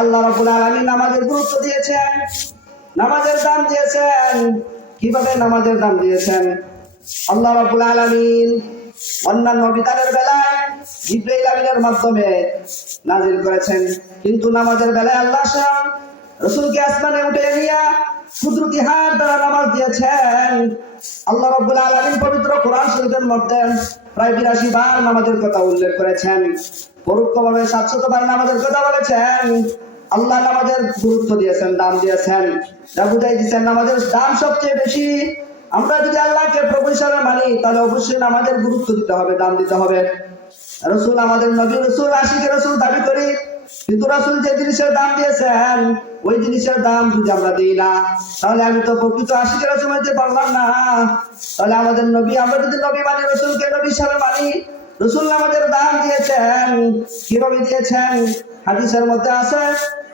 আল্লাহ রাব্বুল আলামিন নামাজের গুরুত্ব দিয়েছেন, নামাজের দাম দিয়েছেন। কিভাবে নামাজের দাম দিয়েছেন? আল্লাহ রাব্বুল আলামিন অন্যান্য বিধানের বেলায় জিবরাইল আমিনের মাধ্যমে নাজিল করেছেন, কিন্তু নামাজের বেলায় আল্লাহ স্বয়ং রাসূলকে আসমানে উঠিয়ে নিয়ে কুদরতি হাত দ্বারা নামাজ দিয়েছেন। আল্লাহ রাব্বুল আলামিন পবিত্র কোরআন শরীফের মধ্যে প্রায় ৮২ বার নামাজের কথা উল্লেখ করেছেন, পরোক্ষভাবে ৭০০ বার নামাজের কথা বলেছেন। আল্লাহ নামাজের গুরুত্ব দিয়েছেন, দাম দিয়েছেন, যা বুঝাই দিয়েছেন নামাজের দাম সবচেয়ে বেশি। আমরা যদি আল্লাহকে প্রভু হিসাবে মানি তাহলে অবশ্যই নামাজের গুরুত্ব দিতে হবে, দাম দিতে হবে। রাসূল আমাদের নবী, রাসূল আশিকে রাসূল দাবি করি, কিন্তু রাসূল যে জিনিসের দাম দিয়েছেন ওই জিনিসের দাম যদি আমরা দিই না তাহলে আমি তো প্রকৃত আশিকে রাসূল হতে পারলাম না। তাহলে আমাদের নবী, আমরা যদি নবী মানি, রাসূলকে নবী হিসাবে মানি, রাসূল আমাদের দাম দিয়েছেন। কিভাবে দিয়েছেন? হাদিসের মধ্যে আছে,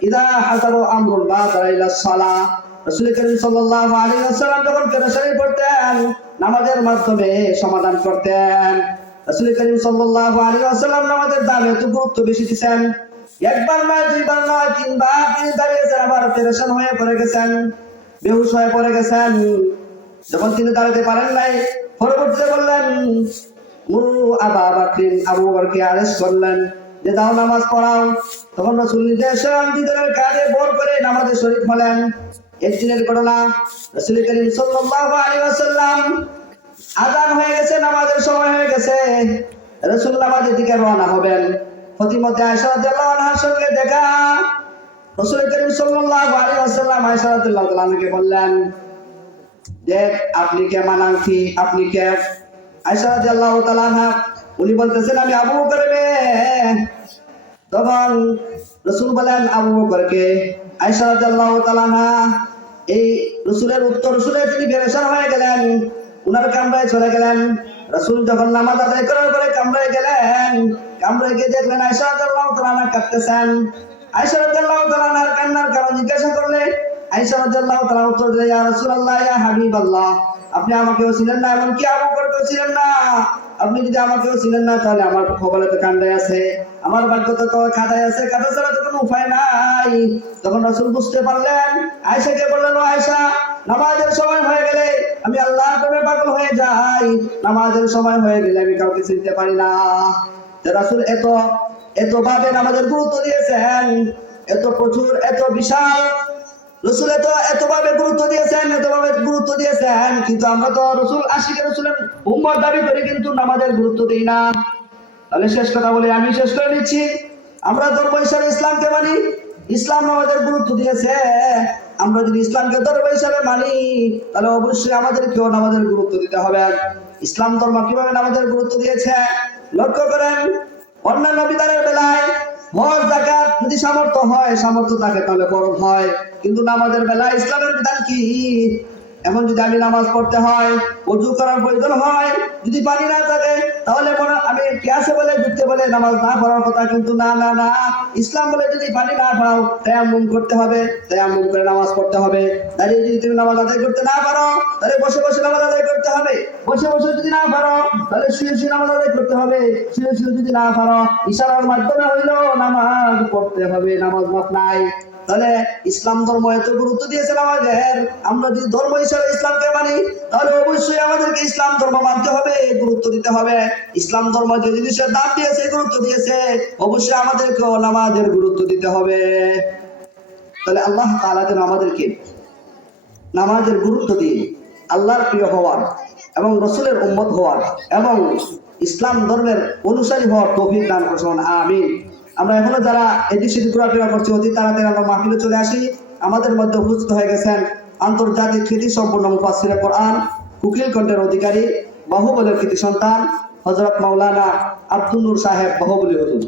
ইদা হাজারু আমরুল বাদারা ইলা সালাহ, রাসূল করিম সাল্লাল্লাহু আলাইহি ওয়াসাল্লাম যখন পেরেশানি পড়তেন নামাজের মাধ্যমে সমাধান করতেন। রাসূল করিম সাল্লাল্লাহু আলাইহি ওয়াসাল্লাম নামাজের দামে এত গুরুত্ব বেশি দিয়েছেন। একবার নয়, দুইবার নয়, তিনবার তিনি দাঁড়িয়েছেন, আবার পেরেশান হয়ে পড়ে গেছেন, বেহুশ হয়ে পড়ে গেছেন। যখন তিনি দাঁড়াতে পারেন নাই, পরবর্তীতে বললেন মুরু আবা বকরিন, আবু বকরকে আদেশ করলেন যে দাও নামাজ পড়াও। তখন রাসূল নিজে স্বয়ং দুজনের কাঁধে ভর করে নামাজে শরীক হলেন। একদিনের ঘটনা, রাসূল করিম সাল্লাল্লাহু আলাইহি ওয়াসাল্লাম আযান হয়ে গেছে, নামাজের সময় হয়ে গেছে, রাসূল নামাজের দিকে রওনা হবেন। ফতিমতে আয়েশা রাদিয়াল্লাহু আনহার সঙ্গে দেখা। রাসূল করিম সাল্লাল্লাহু আলাইহি ওয়াসাল্লাম আয়েশা রাদিয়াল্লাহু তাআলা আনহাকে বললেন যে আপনি কে মানাঙ্কি, আপনি কে? আয়েশা রাদিয়াল্লাহু তাআলা আনহা উনি বলতেছেন আমি আবু বকরের মেয়ে। তখন রাসূল বলেন আবু বকরকে। আয়েশা রাদিয়াল্লাহু তাআলা আনহা এই রাসূলের উত্তর শুনে তিনি পেরেশান হয়ে গেলেন, উনার কামরায় চলে গেলেন। রাসূল যখন নামাজ আদায় করার পরে কামরায় গেলেন, কামরায় গিয়ে দেখলেন আয়েশা রাদিয়াল্লাহু তাআলা আনহা কাঁদতেছেন। আয়েশা রাদিয়াল্লাহু তাআলা আনহার কান্নার কারণ জিজ্ঞাসা করলে আয়েশা রাদিয়াল্লাহু তাআলা উত্তর দিলেন, ইয়া রাসূলুল্লাহ, ইয়া হাবিবাল্লাহ, আপনি আমাকেও ছিলেন না, এমনকি আবু বকরকেও ছিলেন না। আপনি যদি আমাকেও ছিলেন না তাহলে আমার কপালে তো কান্দায় আছে, আমার ভাগ্য তো খাতায় আছে, খাতা ছাড়া তো কোনো উপায় নাই। তখন রাসূল বুঝতে পারলেন, আয়েশাকে বললেন, ও আয়েশা, নামাজের সময় হয়ে গেলে আমি আল্লাহর প্রেমে পাগল হয়ে যাই, নামাজের সময় হয়ে গেলে আমি কাউকে চিনতে পারি না। রাসূল এত ভাবে নামাজের গুরুত্ব দিয়েছেন, এত প্রচুর, এত বিশাল, রাসূল এত ভাবে গুরুত্ব দিয়েছেন, কিন্তু আমরা তো রাসূল আশিকে রাসূলের উম্মত দাবি করি, কিন্তু নামাজের গুরুত্ব দেই না। তাহলে শেষ কথা বলে আমি শেষ করে নিচ্ছি, আমরা ধর্ম হিসাবে ইসলামকে মানি, ইসলাম নামাজের গুরুত্ব দিয়েছে। আমরা যদি ইসলামকে ধর্ম হিসাবে মানি তাহলে অবশ্যই আমাদেরকেও নামাজের গুরুত্ব দিতে হবে। ইসলাম ধর্ম কিভাবে নামাজের গুরুত্ব দিয়েছে লক্ষ্য করেন। অন্যান্য বিধানের বেলায় হজ যাকাত যদি সামর্থ্য থাকে তাহলে ফরজ হয়, কিন্তু নামাজের বেলায় ইসলামের বিধান কি? এখন যদি আমি নামাজ পড়তে হয়, ওযু করার প্রয়োজন হয়, যদি পানি না থাকে তাহলে আমি কিয়াসে বলে যুক্তি বলে নামাজ না পড়ার কথা, কিন্তু না, ইসলাম বলে যদি পানি না পাও তায়াম্মুম করতে হবে, তায়াম্মুম করে নামাজ পড়তে হবে। দাঁড়িয়ে যদি তুমি নামাজ আদায় করতে না পারো তাহলে বসে বসে নামাজ আদায় করতে হবে, বসে বসে যদি না পারো তাহলে শুয়ে শুয়ে নামাজ আদায় করতে হবে, শুয়ে শুয়ে যদি না পারো ইশারার মাধ্যমে হইলেও নামাজ পড়তে হবে, নামাজ মাফ নাই। তাহলে ইসলাম ধর্ম এত গুরুত্ব দিয়েছে নামাজের, আমরা যদি ধর্ম হিসাবে ইসলামকে মানি তাহলে অবশ্যই আমাদেরকে ইসলাম ধর্ম মানতে হবে, গুরুত্ব দিতে হবে। ইসলাম ধর্ম যে জিনিসের দাম দিয়েছে, গুরুত্ব দিয়েছে, অবশ্যই আমাদেরকেও নামাজের গুরুত্ব দিতে হবে। তাহলে আল্লাহ তাআলা যেন আমাদেরকে নামাজের গুরুত্ব দিয়ে আল্লাহর প্রিয় হওয়ার এবং রাসূলের উম্মত হওয়ার এবং ইসলাম ধর্মের অনুসারী হওয়ার তৌফিক দান করুন, আমিন। আমরা এখনো যারা এদিক সেদিক ঘোরাফেরা করছি অতি তাড়াতাড়ি আমরা মাহফিলে চলে আসি। আমাদের মধ্যে উপস্থিত হয়ে গেছেন আন্তর্জাতিক খ্যাতি সম্পন্ন মুফাসসিরে কোরআন, কুকিল কণ্ঠের অধিকারী, বাহুবলের কৃতি সন্তান হযরত মাওলানা আব্দুল নূর সাহেব বাহুবলী হুজুর।